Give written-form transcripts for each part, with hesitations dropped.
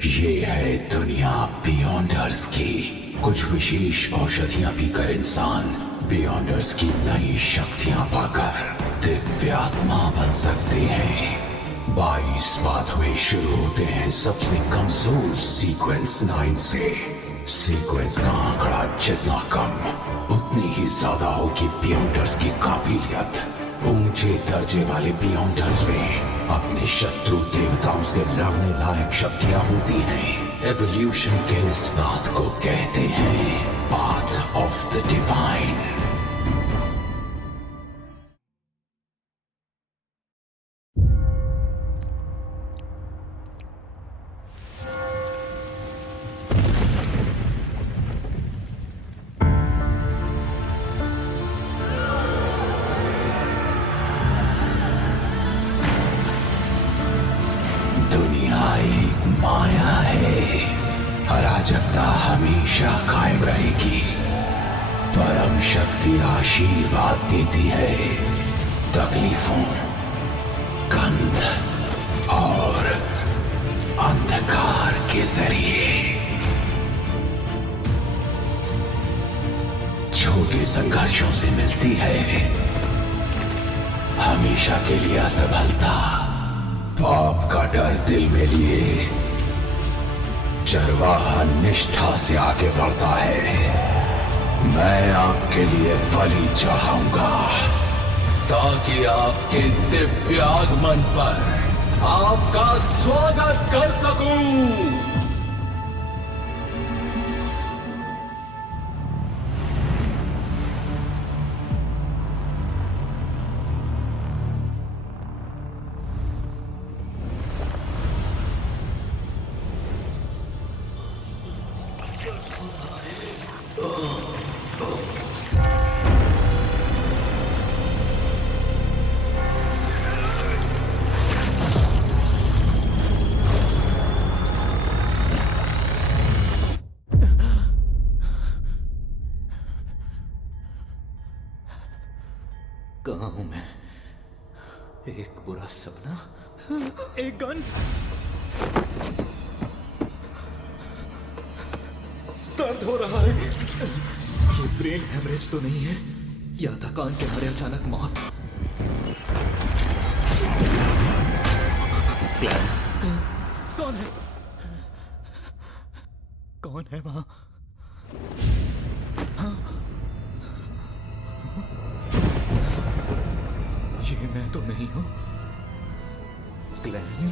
ये है दुनिया बियॉन्डर्स की। कुछ विशेष औषधियां पीकर इंसान बियॉन्डर्स की नई शक्तियां पाकर दिव्यात्मा बन सकते हैं। 22 पाथवे शुरू होते हैं सबसे कमजोर सीक्वेंस 9 से। सीक्वेंस का आंकड़ा जितना कम उतनी ही ज्यादा होगी बियॉन्डर्स की काबिलियत। ऊंचे दर्जे वाले बियॉन्डर्स में अपने शत्रु देवताओं से लड़ने लायक शक्तियां होती हैं। एवोल्यूशन के इस बात को कहते हैं पाथ ऑफ द डिवाइन। माया है, अराजकता हमेशा कायम रहेगी। परम शक्ति आशीर्वाद देती है तकलीफों, गंध और अंधकार के जरिए। छोटे संघर्षों से मिलती है हमेशा के लिए असफलता। पाप का डर दिल में लिए चरवाहा निष्ठा से आगे बढ़ता है। मैं आपके लिए बलि चाहूंगा ताकि आपके दिव्य आगमन पर आपका स्वागत कर सकूं। कहाँ हूं मैं? एक बुरा सपना, एक गन, दर्द हो रहा है। ये ब्रेन हेमरेज तो नहीं है या थकान के मारे अचानक मौत? क्लैन, कौन है? कौन है वहां? ये मैं तो नहीं हूं। क्लैन,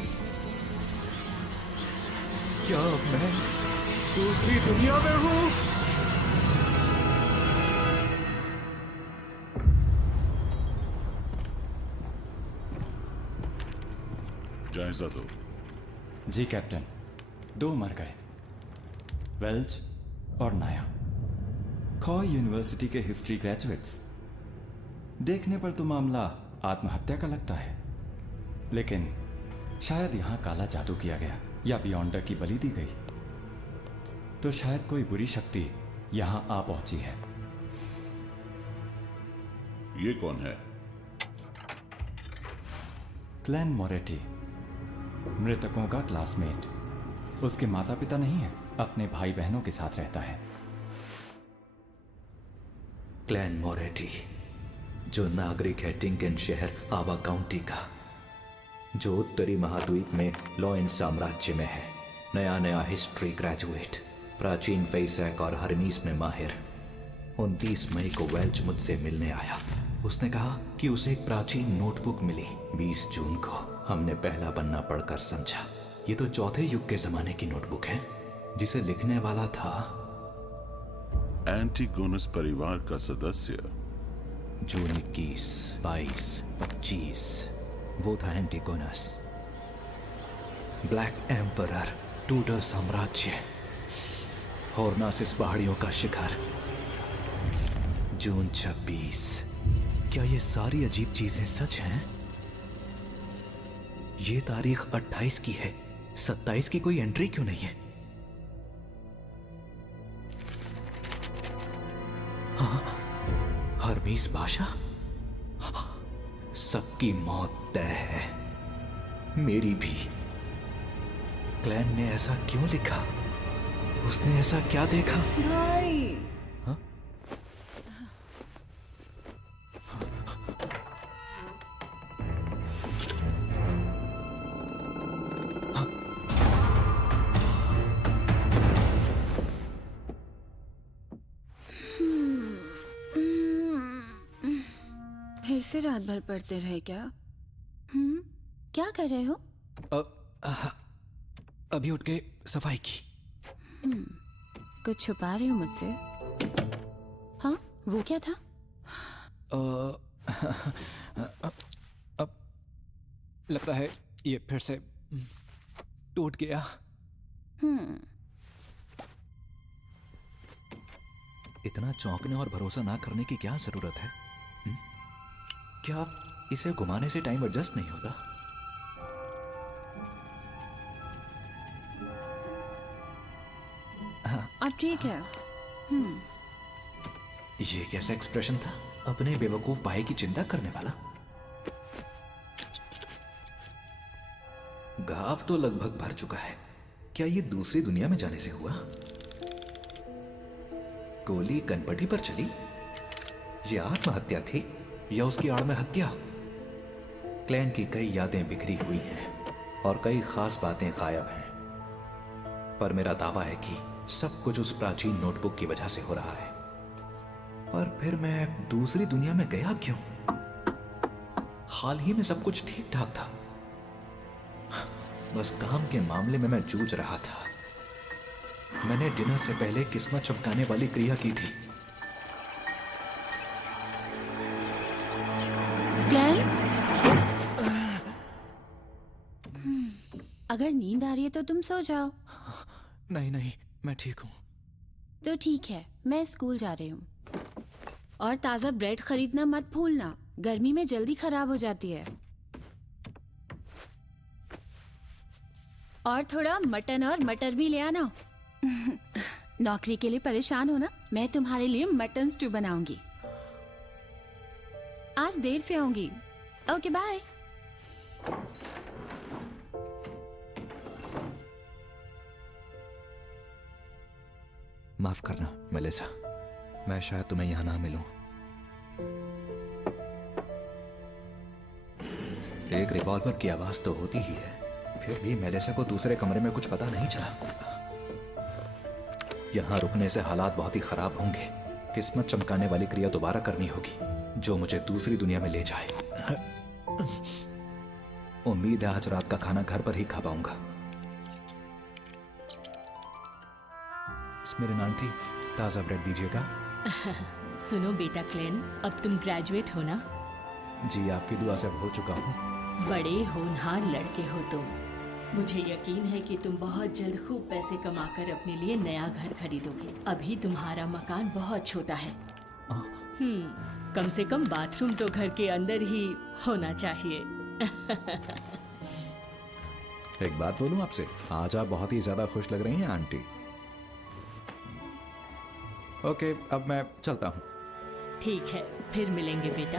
क्या मैं दूसरी दुनिया में हूं? जायजा दो। जी कैप्टन, 2 मर गए, वेल्च और नाया। खॉ यूनिवर्सिटी के हिस्ट्री ग्रेजुएट्स। देखने पर तो मामला आत्महत्या का लगता है, लेकिन शायद यहां काला जादू किया गया या बियॉन्डर की बलि दी गई। तो शायद कोई बुरी शक्ति यहां आ पहुंची है। ये कौन है? क्लैन मोरेटी, मृतकों का क्लासमेट। उसके माता पिता नहीं है, अपने भाई बहनों के साथ रहता है। क्लैन मोरेटी, जो नागरिक है टिंकन शहर आवा काउंटी का, जो उत्तरी महाद्वीप में लॉयन साम्राज्य में है। नया नया हिस्ट्री ग्रेजुएट, प्राचीन फेसैक और हरमीस में माहिर। 29 मई को वेल्च मुझसे मिलने आया। उसने कहा कि उसे एक प्राचीन नोटबुक मिली। 20 जून को हमने पहला पन्ना पढ़कर समझा ये तो चौथे युग के जमाने की नोटबुक है, जिसे लिखने वाला था एंटिगोनस परिवार का सदस्य। जून 21, 22, 25 वो था एंटिगोनस। ब्लैक एम्परर, टूडर साम्राज्य, हॉर्नासिस पहाड़ियों का शिखर। जून 26। क्या ये सारी अजीब चीजें सच हैं? ये तारीख 28 की है, 27 की कोई एंट्री क्यों नहीं है? हाँ, हरमीस भाषा। सबकी मौत तय है, मेरी भी। क्लैन ने ऐसा क्यों लिखा? उसने ऐसा क्या देखा? भाई फिर से रात भर पढ़ते रहे क्या? क्या कर रहे हो? अभी उठ के सफाई की। कुछ छुपा रहे हो मुझसे? हाँ, वो क्या था? अब लगता है ये फिर से टूट गया। इतना चौंकने और भरोसा ना करने की क्या जरूरत है? क्या इसे घुमाने से टाइम एडजस्ट नहीं होता? अब ठीक है। ये कैसा एक्सप्रेशन था? अपने बेवकूफ भाई की चिंता करने वाला। घाव तो लगभग भर चुका है। क्या ये दूसरी दुनिया में जाने से हुआ? गोली कनपटी पर चली? ये आत्महत्या थी या उसकी आड़ में हत्या? क्लैन की कई यादें बिखरी हुई हैं और कई खास बातें गायब हैं, पर मेरा दावा है कि सब कुछ उस प्राचीन नोटबुक की वजह से हो रहा है। पर फिर मैं दूसरी दुनिया में गया क्यों? हाल ही में सब कुछ ठीक ठाक था। बस काम के मामले में मैं जूझ रहा था। मैंने डिनर से पहले किस्मत चमकाने वाली क्रिया की थी। क्लैन? अगर नींद आ रही है तो तुम सो जाओ। नहीं नहीं, मैं ठीक हूं। तो ठीक है, मैं स्कूल जा रही हूँ। और ताज़ा ब्रेड खरीदना मत भूलना, गर्मी में जल्दी खराब हो जाती है। और थोड़ा मटन और मटर भी ले आना। नौकरी के लिए परेशान हो ना? मैं तुम्हारे लिए मटन स्टू बनाऊंगी। आज देर से आऊंगी। Okay bye. माफ करना मेलिसा, मैं शायद तुम्हें यहां ना मिलूं। एक रिवॉल्वर की आवाज तो होती ही है, फिर भी मेलिसा को दूसरे कमरे में कुछ पता नहीं चला। यहां रुकने से हालात बहुत ही खराब होंगे। किस्मत चमकाने वाली क्रिया दोबारा करनी होगी, जो मुझे दूसरी दुनिया में ले जाए। उम्मीद है आज रात का खाना घर पर ही खा पाऊंगा। स्मिरन आंटी, ताजा ब्रेड दीजिएगा। सुनो बेटा क्लेन, अब तुम ग्रेजुएट हो ना? जी, आपकी दुआ से हो चुका हूँ। बड़े होनहार लड़के हो तुम। मुझे यकीन है कि तुम बहुत जल्द खूब पैसे कमाकर अपने लिए नया घर खरीदोगे। अभी तुम्हारा मकान बहुत छोटा है। कम से कम बाथरूम तो घर के अंदर ही होना चाहिए। एक बात बोलूं आपसे, आज आप बहुत ही ज्यादा खुश लग रही हैं आंटी। ओके, अब मैं चलता हूँ। ठीक है, फिर मिलेंगे बेटा।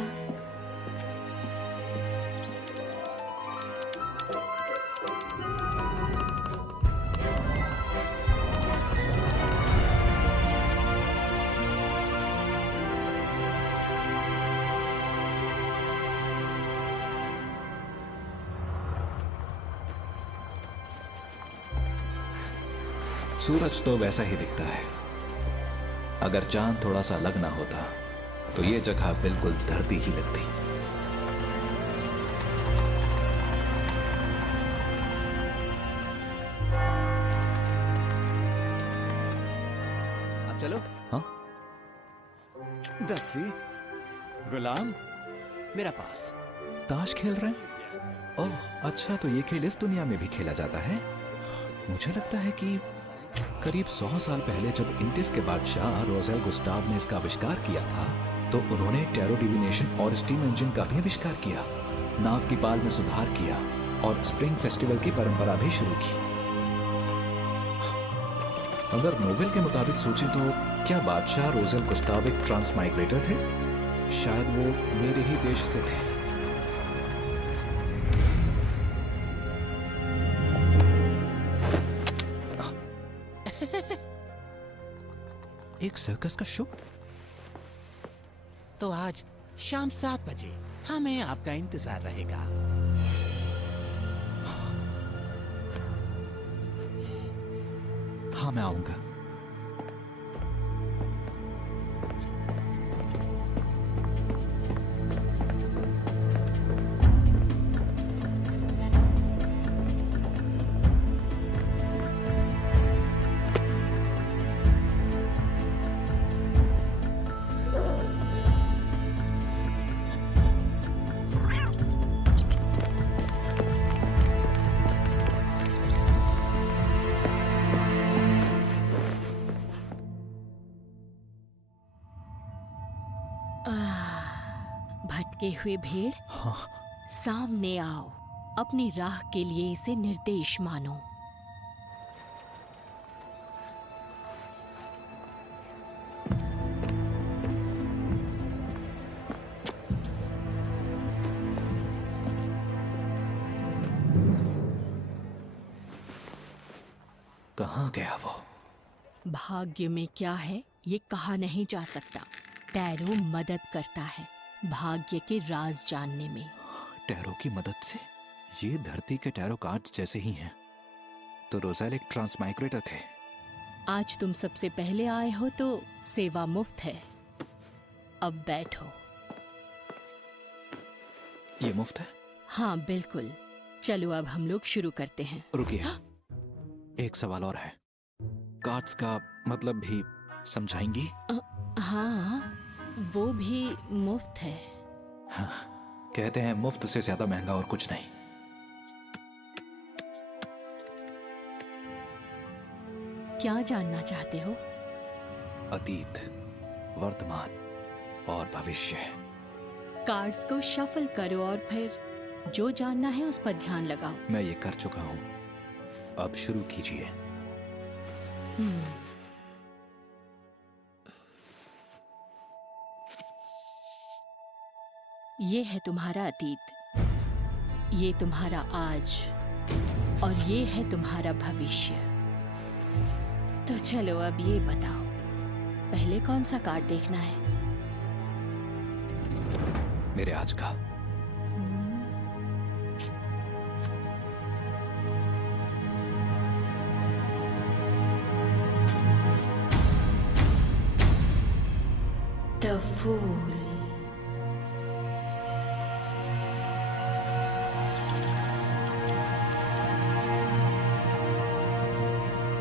सूरज तो वैसा ही दिखता है। अगर चांद थोड़ा सा अलग ना होता तो ये जगह बिल्कुल धरती ही लगती। अब चलो। हाँ, दस्सी गुलाम मेरा पास। ताश खेल रहे हैं? ओह अच्छा, तो ये खेल इस दुनिया में भी खेला जाता है। मुझे लगता है कि करीब 100 साल पहले जब इंडिस के बादशाह रोजेल गुस्टाव ने इसका आविष्कार किया था, तो उन्होंने टैरो डिविनेशन और स्टीम इंजन का भी आविष्कार किया, नाव की पाल में सुधार किया और स्प्रिंग फेस्टिवल की परंपरा भी शुरू की। अगर नोवेल के मुताबिक सोचें तो क्या बादशाह रोजेल गुस्टाव एक ट्रांसमाइग्रेटर थे? शायद वो मेरे ही देश से थे। एक सर्कस का शो? तो आज शाम 7 बजे हमें आपका इंतजार रहेगा। हाँ, मैं आऊंगा। भटके हुए भेड़, सामने आओ। अपनी राह के लिए इसे निर्देश मानो। कहाँ गया वो? भाग्य में क्या है ये कहा नहीं जा सकता। टैरो मदद करता है भाग्य के राज जानने में। टैरो की मदद से? ये धरती के टैरो कार्ड्स जैसे ही हैं। तो रोज़ेल एक ट्रांसमाइग्रेटर थे। आज तुम सबसे पहले आए हो तो सेवा मुफ्त है। अब बैठो। ये मुफ्त है? हाँ बिल्कुल। चलो अब हम लोग शुरू करते हैं। रुकिए, एक सवाल और है। कार्ड्स का मतलब भी समझाएंगी? हाँ, वो भी मुफ्त है। हाँ, कहते हैं मुफ्त से ज्यादा महंगा और कुछ नहीं। क्या जानना चाहते हो? अतीत, वर्तमान और भविष्य। कार्ड्स को शफल करो और फिर जो जानना है उस पर ध्यान लगाओ। मैं ये कर चुका हूं, अब शुरू कीजिए। ये है तुम्हारा अतीत, ये तुम्हारा आज और ये है तुम्हारा भविष्य। तो चलो अब ये बताओ, पहले कौन सा कार्ड देखना है? मेरे आज का। The Fool।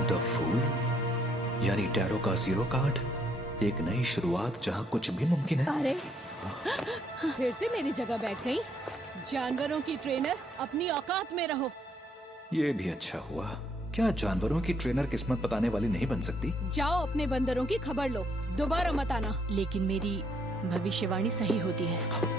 द फूल यानी टैरो का जीरो कार्ड। एक नई शुरुआत जहां कुछ भी मुमकिन है। अरे फिर से मेरी जगह बैठ गई। जानवरों की ट्रेनर, अपनी औकात में रहो। ये भी अच्छा हुआ। क्या जानवरों की ट्रेनर किस्मत बताने वाली नहीं बन सकती? जाओ अपने बंदरों की खबर लो, दोबारा मत आना। लेकिन मेरी भविष्यवाणी सही होती है।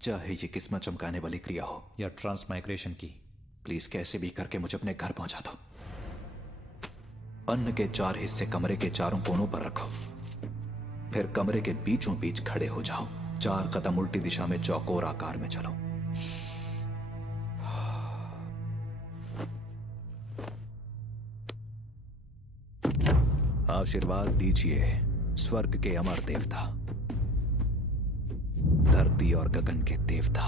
चाहे ये किस्मत चमकाने वाली क्रिया हो या ट्रांसमाइग्रेशन की, प्लीज कैसे भी करके मुझे अपने घर पहुंचा दो। अन्न के 4 हिस्से कमरे के चारों कोनों पर रखो, फिर कमरे के बीचों बीच खड़े हो जाओ। 4 कदम उल्टी दिशा में चौकोर आकार में चलो। आशीर्वाद दीजिए स्वर्ग के अमर देवता, धरती और गगन के देवता,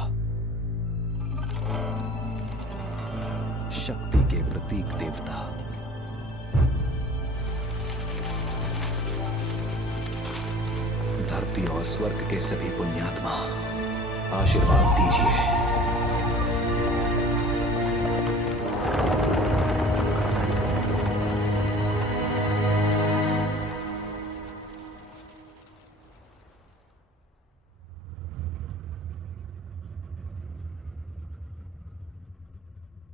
शक्ति के प्रतीक देवता, धरती और स्वर्ग के सभी पुण्यात्मा, आशीर्वाद दीजिए।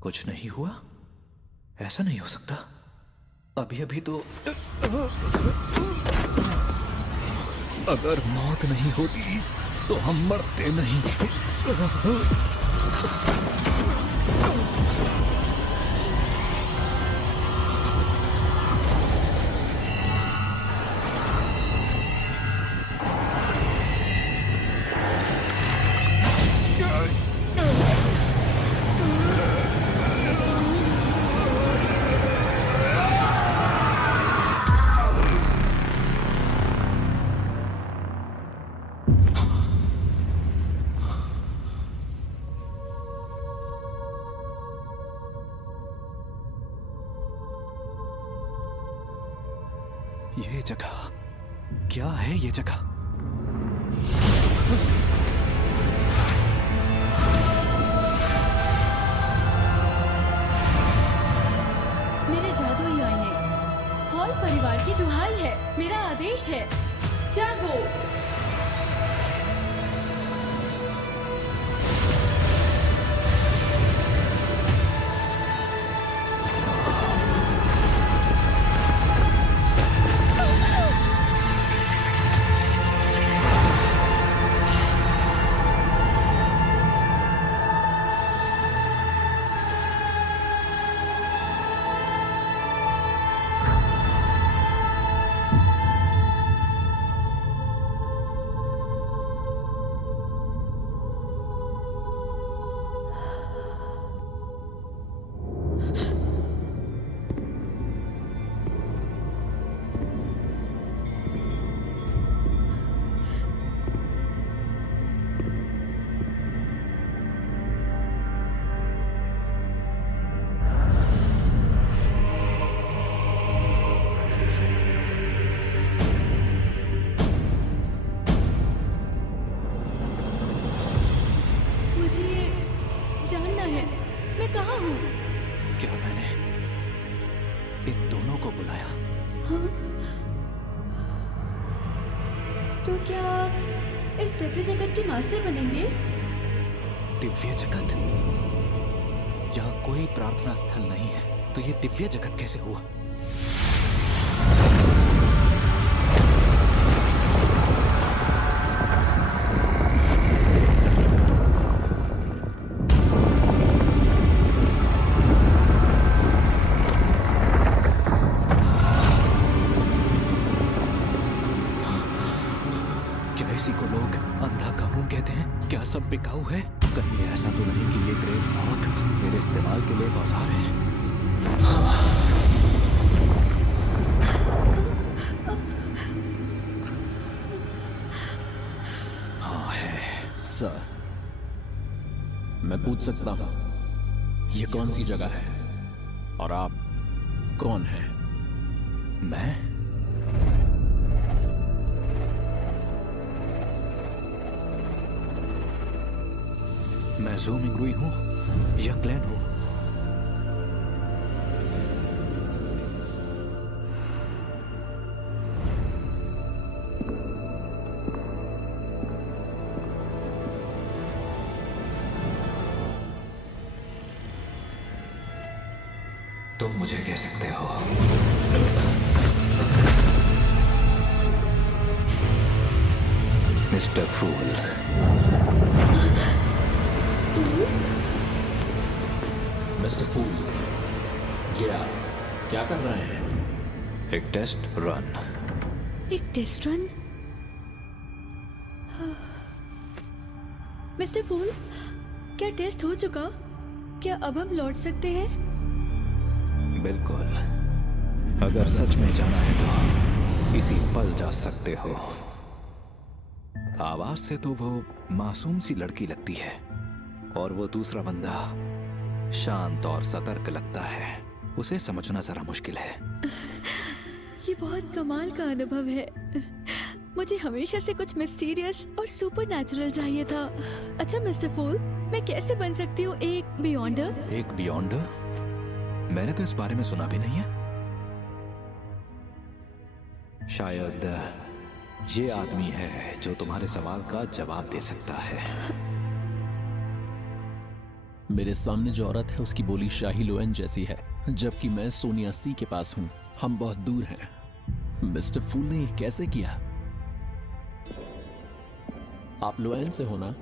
कुछ नहीं हुआ? ऐसा नहीं हो सकता। अभी अभी तो अगर मौत नहीं होती तो हम मरते नहीं। ये जगह क्या है? ये जगह मेरे जादुई आईने, हॉल परिवार की दुहाई है, मेरा आदेश है, जागो। जानना है मैं कहाँ हूँ। क्या मैंने इन दोनों को बुलाया? हाँ? तो क्या इस दिव्य जगत के मास्टर बनेंगे? दिव्य जगत? यहाँ कोई प्रार्थना स्थल नहीं है, तो ये दिव्य जगत कैसे हुआ? इसी को लोग अंधा कानून कहते हैं? क्या सब बिकाऊ है? कहीं ऐसा तो नहीं कि ये ग्रेव फॉग मेरे इस्तेमाल के लिए एक औजार है? हाँ है। सर, मैं पूछ सकता हूं ये कौन सी जगह है और आप कौन हैं? मैं ज़ू मिंगरुई हूँ या क्लैन हूँ? तुम मुझे कह सकते हो। मिस्टर फूल। मिस्टर फूल, ये आप क्या कर रहे हैं? एक टेस्ट रन। एक टेस्ट रन? मिस्टर फूल, क्या टेस्ट हो चुका? क्या अब हम लौट सकते हैं? बिल्कुल, अगर सच में जाना है तो इसी पल जा सकते हो। आवाज से तो वो मासूम सी लड़की लगती है और वो दूसरा बंदा शांत और सतर्क लगता है। उसे समझना जरा मुश्किल है। ये बहुत कमाल का अनुभव है। मुझे हमेशा से कुछ मिस्टीरियस और सुपरनैचुरल चाहिए था। अच्छा मिस्टर फूल, मैं कैसे बन सकती हूँ एक बियॉन्डर? एक बियॉन्डर? मैंने तो इस बारे में सुना भी नहीं है। शायद ये आदमी है जो तुम्हारे सवाल का जवाब दे सकता है। मेरे सामने जो औरत है उसकी बोली शाही लोएन जैसी है, जबकि मैं सोनिया सी के पास हूं। हम बहुत दूर हैं। मिस्टर फूल ने ये कैसे किया? आप लोएन से होना।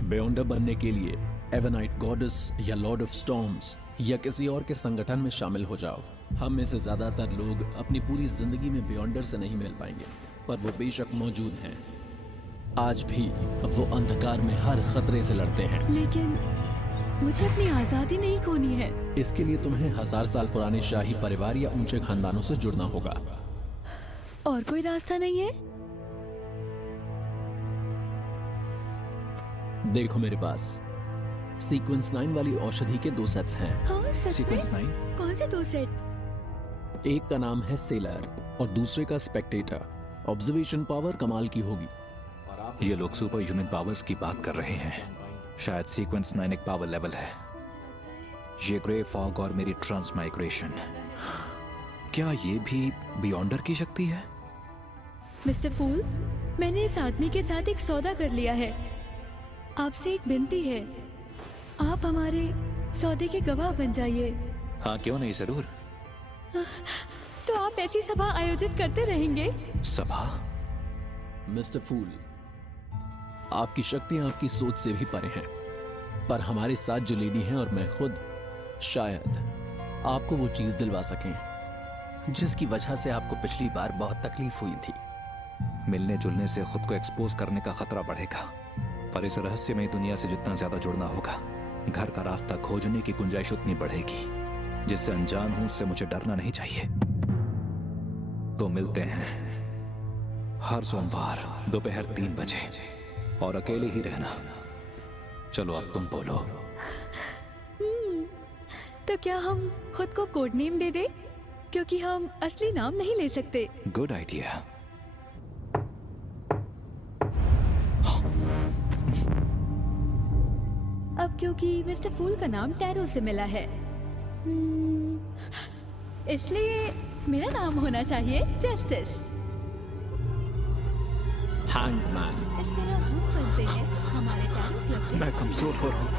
बेयोंडर बनने के लिए एवनाइट गॉडेस या लॉर्ड ऑफ स्टॉर्म्स या किसी और के संगठन में शामिल हो जाओ। हम में से ज्यादातर लोग अपनी पूरी जिंदगी में बेयोंडर से नहीं मिल पाएंगे, पर वो बेशक मौजूद हैं। आज भी वो अंधकार में हर खतरे से लड़ते हैं। लेकिन मुझे अपनी आजादी नहीं खोनी है। इसके लिए तुम्हें 1000 साल पुराने शाही परिवार या ऊंचे खानदानों से जुड़ना होगा। और कोई रास्ता नहीं है? देखो मेरे पास सीक्वेंस 9 वाली औषधि के 2 सेट्स हैं। हाँ, सच सीक्वेंस में? 9? कौन से 2 सेट? एक का नाम है सेलर और दूसरे का स्पेक्टेटर। ऑब्जर्वेशन पावर कमाल की होगी। ये लोग सुपर ह्यूमन पावर्स की बात कर रहे हैं। शायद सीक्वेंस 9 एक पावर लेवल है। ये ग्रे फॉग और मेरी ट्रांसमाइग्रेशन, क्या ये भी बियॉन्डर की शक्ति है? मिस्टर फूल, मैंने इस आदमी के साथ एक सौदा कर लिया है। आपसे एक विनती है, आप हमारे सौदे के गवाह बन जाइए। हाँ, क्यों नहीं, जरूर। तो आप ऐसी सभा आयोजित करते रहेंगे? सभा? मिस्टर फूल, आपकी शक्तियां आपकी सोच से भी परे हैं, पर हमारे साथ जो लेडी हैं और मैं खुद शायद आपको वो चीज दिलवा सकें जिसकी वजह से आपको पिछली बार बहुत तकलीफ हुई थी। मिलने जुलने से खुद को एक्सपोज करने का खतरा बढ़ेगा, पर इस रहस्यमय दुनिया से जितना ज्यादा जुड़ना होगा, घर का रास्ता खोजने की गुंजाइश उतनी बढ़ेगी। जिससे अनजान हूं उससे मुझे डरना नहीं चाहिए। तो मिलते हैं हर सोमवार दोपहर 3 बजे, और अकेले ही रहना। चलो अब तुम बोलो। तो क्या हम खुद को कोड नेम दे दे, क्योंकि हम असली नाम नहीं ले सकते। Good idea. अब क्योंकि मिस्टर फूल का नाम टैरो से मिला है, इसलिए मेरा नाम होना चाहिए जस्टिस। हैंगमैन। इस तरह हम बनते हैं हमारे टैरो क्लब के। मैं कमजोर हो रहा हूँ।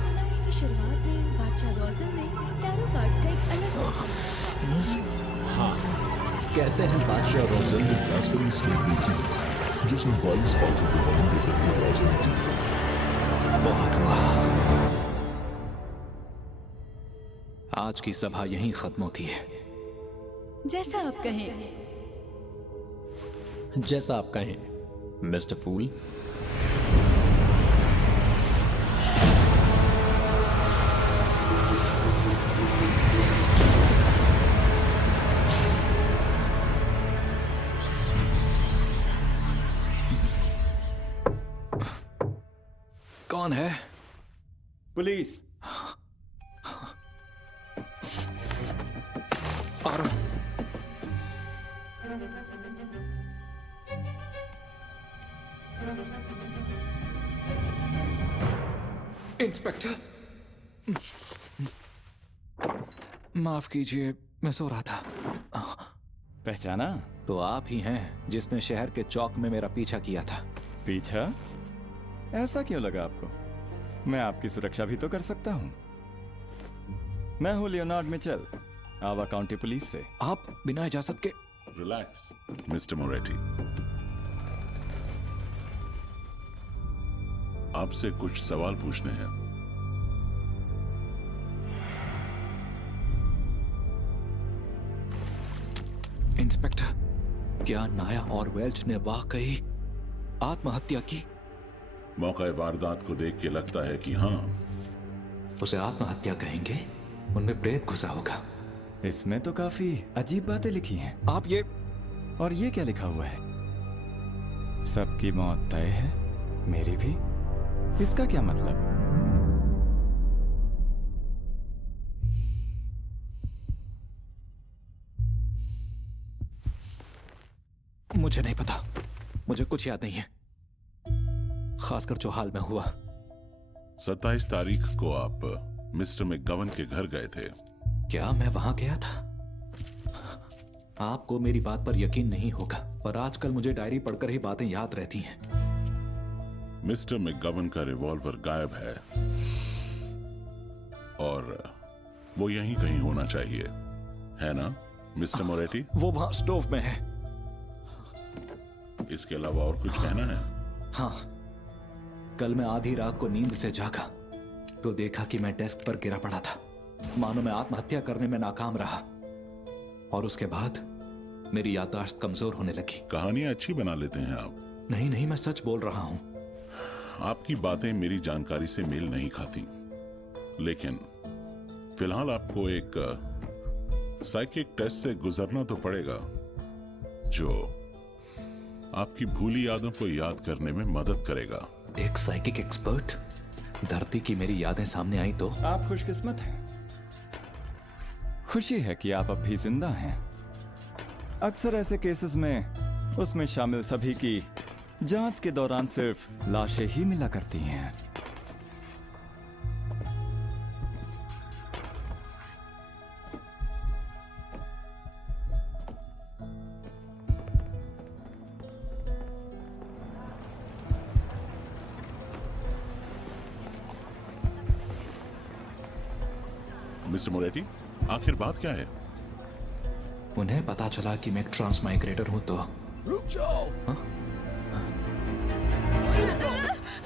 जुलाई की शुरुआत में बादशाह रोजन ने टैरो कार्ड्स का एक अलग हाँ, कहते हैं बादशाह रोजन जिसमें 22 बातों के बनने के राजा थी। बहुत हुआ। आज की सभा यहीं खत्म होती है। जैसा आप कहें। जैसा आप कहें मिस्टर फूल। कौन है? पुलिस। आ रहा हूं। इंस्पेक्टर, माफ कीजिए, मैं सो रहा था। पहचाना? तो आप ही हैं जिसने शहर के चौक में मेरा पीछा किया था। पीछा? ऐसा क्यों लगा आपको? मैं आपकी सुरक्षा भी तो कर सकता हूं। मैं हूं लियोनार्ड मिचेल, आवा काउंटी पुलिस से। आप बिना इजाजत के? रिलैक्स मिस्टर मोरेटी, आपसे कुछ सवाल पूछने हैं। इंस्पेक्टर, क्या नाया और वेल्च ने वाकई आत्महत्या की? मौका वारदात को देख के लगता है कि हाँ। उसे आत्महत्या कहेंगे? उनमें प्रेत घुसा होगा। इसमें तो काफी अजीब बातें लिखी हैं। आप ये और ये क्या लिखा हुआ है? सबकी मौत तय है, मेरी भी। इसका क्या मतलब? मुझे नहीं पता, मुझे कुछ याद नहीं है, खासकर जो हाल में हुआ। 27 तारीख को आप मिस्टर मैकगवन के घर गए थे। क्या मैं वहां गया था? आपको मेरी बात पर यकीन नहीं होगा, पर आजकल मुझे डायरी पढ़कर ही बातें याद रहती हैं। मिस्टर मैकगवन का रिवॉल्वर गायब है। और वो यहीं कहीं होना चाहिए, है ना मिस्टर मोरेटी? वो वहां स्टोव में है। इसके अलावा और कुछ कहना है? हाँ, कल मैं आधी रात को नींद से जागा तो देखा कि मैं डेस्क पर गिरा पड़ा था, मानो मैं आत्महत्या करने में नाकाम रहा। और उसके बाद मेरी याददाश्त कमजोर होने लगी। कहानियां अच्छी बना लेते हैं आप। नहीं नहीं, मैं सच बोल रहा हूं। आपकी बातें मेरी जानकारी से मेल नहीं खाती, लेकिन फिलहाल आपको एक साइकिक टेस्ट से गुजरना तो पड़ेगा जो आपकी भूली यादों को याद करने में मदद करेगा। एक साइकिक एक्सपर्ट? धरती की मेरी यादें सामने आई तो? आप खुशकिस्मत हैं। खुशी है कि आप अब भी जिंदा हैं। अक्सर ऐसे केसेस में उसमें शामिल सभी की जांच के दौरान सिर्फ लाशें ही मिला करती हैं। मिस्टर मोरेटी, आखिर बात क्या है? उन्हें पता चला कि मैं एक ट्रांसमाइग्रेटर हूं तो। रुक जाओ।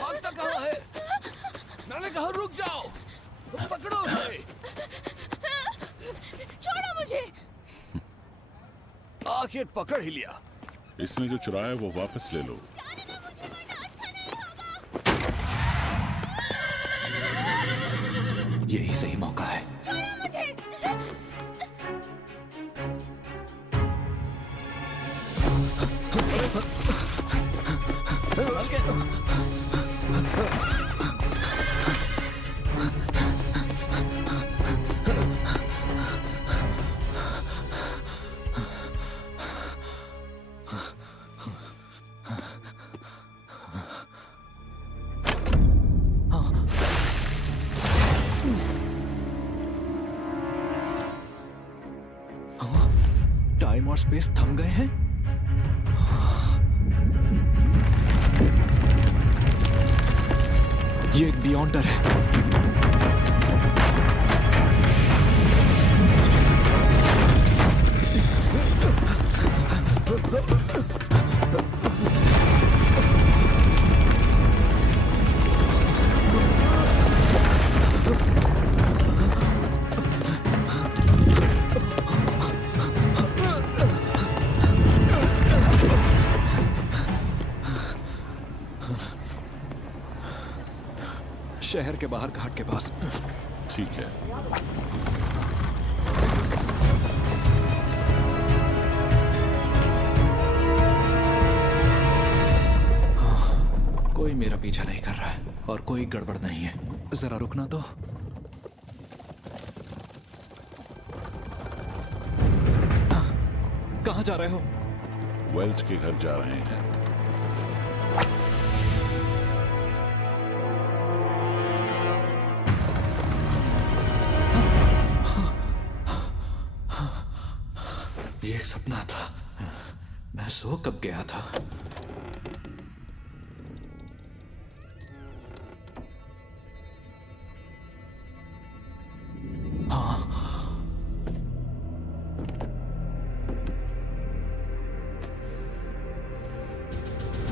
भागता कहाँ है? मैंने कहा रुक जाओ। पकड़ो उसे। छोड़ो मुझे। आखिर पकड़ ही लिया। इसने जो चुराया है वो वापस ले लो। यही सही मौका है। टाइम और स्पेस थम गए हैं। ये एक बियॉन्डर है। शहर के बाहर घाट के पास। ठीक है। कोई मेरा पीछा नहीं कर रहा है और कोई गड़बड़ नहीं है। जरा रुकना तो। कहाँ जा रहे हो? वेल्च के घर जा रहे हैं। ये एक सपना था। मैं सो कब गया था?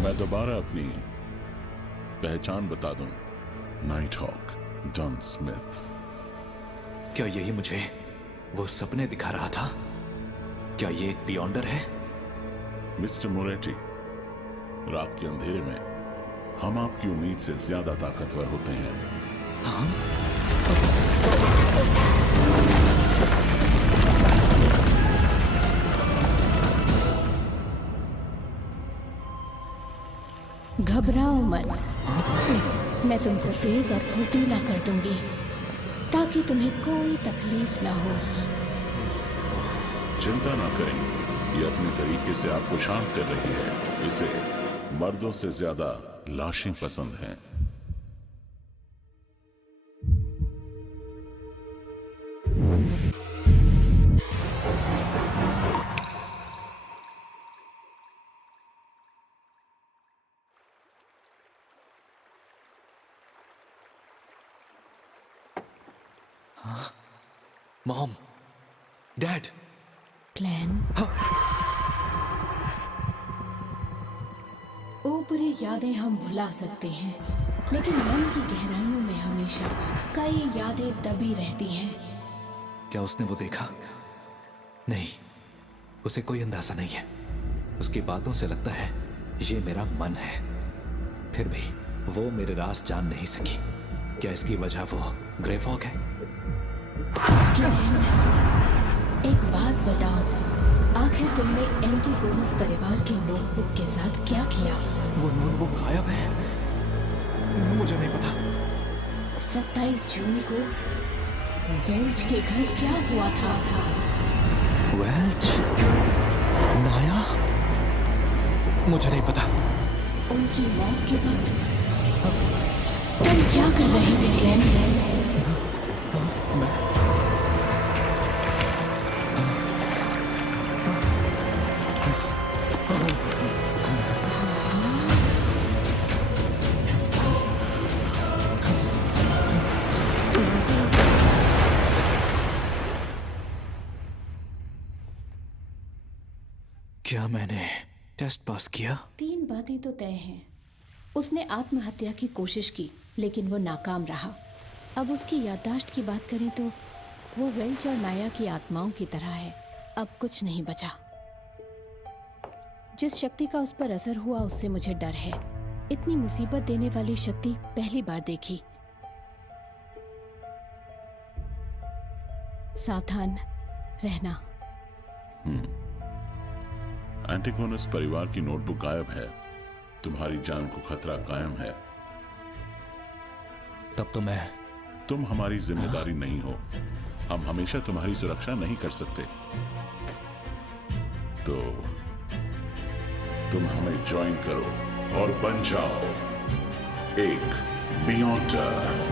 मैं दोबारा अपनी पहचान बता दूं। Night hawk Dunn Smith. क्या यही मुझे वो सपने दिखा रहा था? क्या ये एक बियॉन्डर है? मिस्टर मोरेटी, रात के अंधेरे में हम आपकी उम्मीद से ज्यादा ताकतवर होते हैं। घबराओ मत। मैं तुमको तेज और फुर्तीला कर दूंगी ताकि तुम्हें कोई तकलीफ ना हो। चिंता ना करें, ये अपने तरीके से आपको शांत कर रही है। इसे मर्दों से ज्यादा लाशें पसंद हैं। Mom, dad. ग्लेन, ऊपरी यादें हम भुला सकते हैं, लेकिन मन की गहराइयों में हमेशा कई यादें दबी रहती हैं। क्या उसने वो देखा? नहीं, उसे कोई अंदाजा नहीं है। उसकी बातों से लगता है ये मेरा मन है। फिर भी वो मेरे राज जान नहीं सकी। क्या इसकी वजह वो ग्रे फॉग है? एक बात बताओ, आखिर तुमने एंटीगोनस परिवार के नोटबुक के साथ क्या किया? वो नोटबुक गायब है। मुझे नहीं पता। 27 जून को वेल्च के घर क्या हुआ था? वेल्च? नाया? मुझे नहीं पता। उनकी मौत के वक्त तुम क्या कर रहे थे ग्लेन? क्या मैंने टेस्ट पास किया? 3 बातें तो तय हैं। उसने आत्महत्या की कोशिश की, लेकिन वो नाकाम रहा। अब उसकी याददाश्त की बात करें तो वो वेल्च और नाया की आत्माओं की तरह है। अब कुछ नहीं बचा। जिस शक्ति का उस पर असर हुआ उससे मुझे डर है। इतनी मुसीबत देने वाली शक्ति पहली बार देखी। सावधान रहना। एंटीगोनस परिवार की नोटबुक गायब है। तुम्हारी जान को खतरा कायम है। तब तो तुम हमारी जिम्मेदारी नहीं हो। हम हमेशा तुम्हारी सुरक्षा नहीं कर सकते। तो तुम हमें ज्वाइन करो और बन जाओ एक बियॉन्डर।